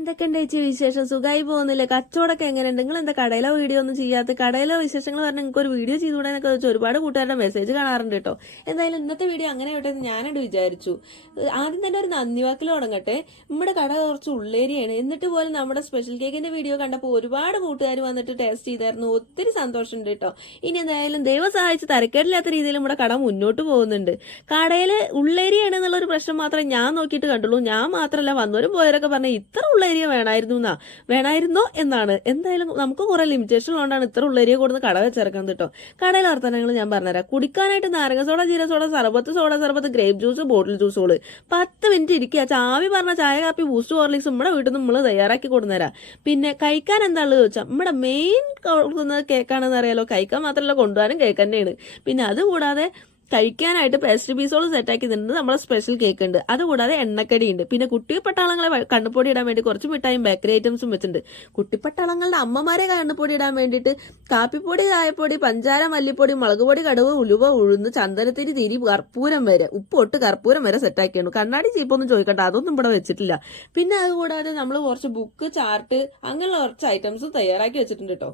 എന്തൊക്കെയുണ്ട് ചേച്ചി വിശേഷം? സുഖമായി പോകുന്നില്ലേ? കച്ചവടമൊക്കെ എങ്ങനെയുണ്ട്? നിങ്ങൾ എന്താ കടയിലെ വീഡിയോ ഒന്നും ചെയ്യാത്ത? കടയിലെ വിശേഷങ്ങൾ പറഞ്ഞാൽ നിങ്ങൾക്ക് ഒരു വീഡിയോ ചെയ്തുകൂടാനൊക്കെ വെച്ചാൽ ഒരുപാട് കൂട്ടുകാരുടെ മെസ്സേജ് കാണാറുണ്ട് കേട്ടോ. എന്തായാലും ഇന്നത്തെ വീഡിയോ അങ്ങനെ ആവട്ടെ എന്ന് ഞാനോട് വിചാരിച്ചു. ആദ്യം തന്നെ ഒരു നന്ദി വാക്കിൽ തുടങ്ങട്ടെ. നമ്മുടെ കട കുറച്ച് ഉള്ളേരിയാണ്, എന്നിട്ട് പോലും നമ്മുടെ സ്പെഷ്യൽ കേക്കിന്റെ വീഡിയോ കണ്ടപ്പോൾ ഒരുപാട് കൂട്ടുകാർ വന്നിട്ട് ടേസ്റ്റ് ചെയ്തായിരുന്നു. ഒത്തിരി സന്തോഷമുണ്ട് കേട്ടോ. ഇനി എന്തായാലും ദൈവം സഹായിച്ച് തരക്കേടില്ലാത്ത രീതിയിൽ നമ്മുടെ കട മുന്നോട്ട് പോകുന്നുണ്ട്. കടയിൽ ഉള്ളേരിയാണ് എന്നുള്ള ഒരു പ്രശ്നം മാത്രമേ ഞാൻ നോക്കിയിട്ട് കണ്ടുള്ളൂ. ഞാൻ മാത്രമല്ല, വന്നവരും പോയവരൊക്കെ പറഞ്ഞ ഇത്ര ഉള്ളേരിയ വേണമായിരുന്നോ എന്നാണ്. എന്തായാലും നമുക്ക് കുറെ ലിമിറ്റേഷൻ ഉള്ളതുകൊണ്ടാണ് ഇത്ര ഉള്ളേരിയ കൊടുത്ത് കട വെച്ചിറക്കുന്നത് കേട്ടോ. കടയിലെ വർത്തമാനങ്ങൾ ഞാൻ പറഞ്ഞുതരാം. കുടിക്കാനായിട്ട് നാരങ്ങ സോഡ, ജീരക സോഡ, സർബത്ത്, ഗ്രേപ്പ് ജ്യൂസ്, ബോട്ടിൽ ജ്യൂസുകൾ 10 മിനിറ്റ് ഇരിക്കുക. ചാവി പറഞ്ഞ ചായ, കാപ്പി, ബൂസ്റ്റ്, ഹോർലിക്സ് നമ്മുടെ വീട്ടിൽ നിന്ന് നമ്മൾ തയ്യാറാക്കി കൊടുന്നുതരാം. പിന്നെ കഴിക്കാൻ എന്താണെന്ന് ചോദിച്ചാൽ നമ്മുടെ മെയിൻ കൊടുക്കുന്നത് കേക്കാണെന്ന് അറിയാലോ. കഴിക്കാൻ മാത്രമല്ല, കൊണ്ടുപോകാനും കേക്ക് തന്നെയാണ്. പിന്നെ അതുകൂടാതെ കഴിക്കാനായിട്ട് പേസ്ട്രി പീസോളം സെറ്റാക്കി തരുന്നത് നമ്മളെ സ്പെഷ്യൽ കേക്ക് ഉണ്ട്. അതുകൂടാതെ എണ്ണക്കടി ഉണ്ട്. പിന്നെ കുട്ടിപ്പട്ടാളങ്ങളെ കണ്ണുപൊടി ഇടാൻ വേണ്ടി കുറച്ച് മിഠായും ബേക്കറി ഐറ്റംസും വെച്ചിട്ടുണ്ട്. കുട്ടിപ്പട്ടാളങ്ങളുടെ അമ്മമാരെ കണ്ണുപൊടി ഇടാൻ വേണ്ടിയിട്ട് കാപ്പിപ്പൊടി, കായപ്പൊടി, പഞ്ചാര, മല്ലിപ്പൊടി, മുളകുപൊടി, കടുവ്, ഉലുവ, ഉഴുന്ന്, ചന്ദനത്തിരി, തിരി, കർപ്പൂരം വരെ, ഉപ്പൊട്ട് കർപ്പൂരം വരെ സെറ്റാക്കിയാണ്. കണ്ണാടി ചീപ്പൊന്നും ചോദിക്കട്ടെ, അതൊന്നും ഇവിടെ വെച്ചിട്ടില്ല. പിന്നെ അതുകൂടാതെ നമ്മൾ കുറച്ച് ബുക്ക്, ചാർട്ട്, അങ്ങനെയുള്ള കുറച്ച് ഐറ്റംസ് തയ്യാറാക്കി വെച്ചിട്ടുണ്ട് കേട്ടോ.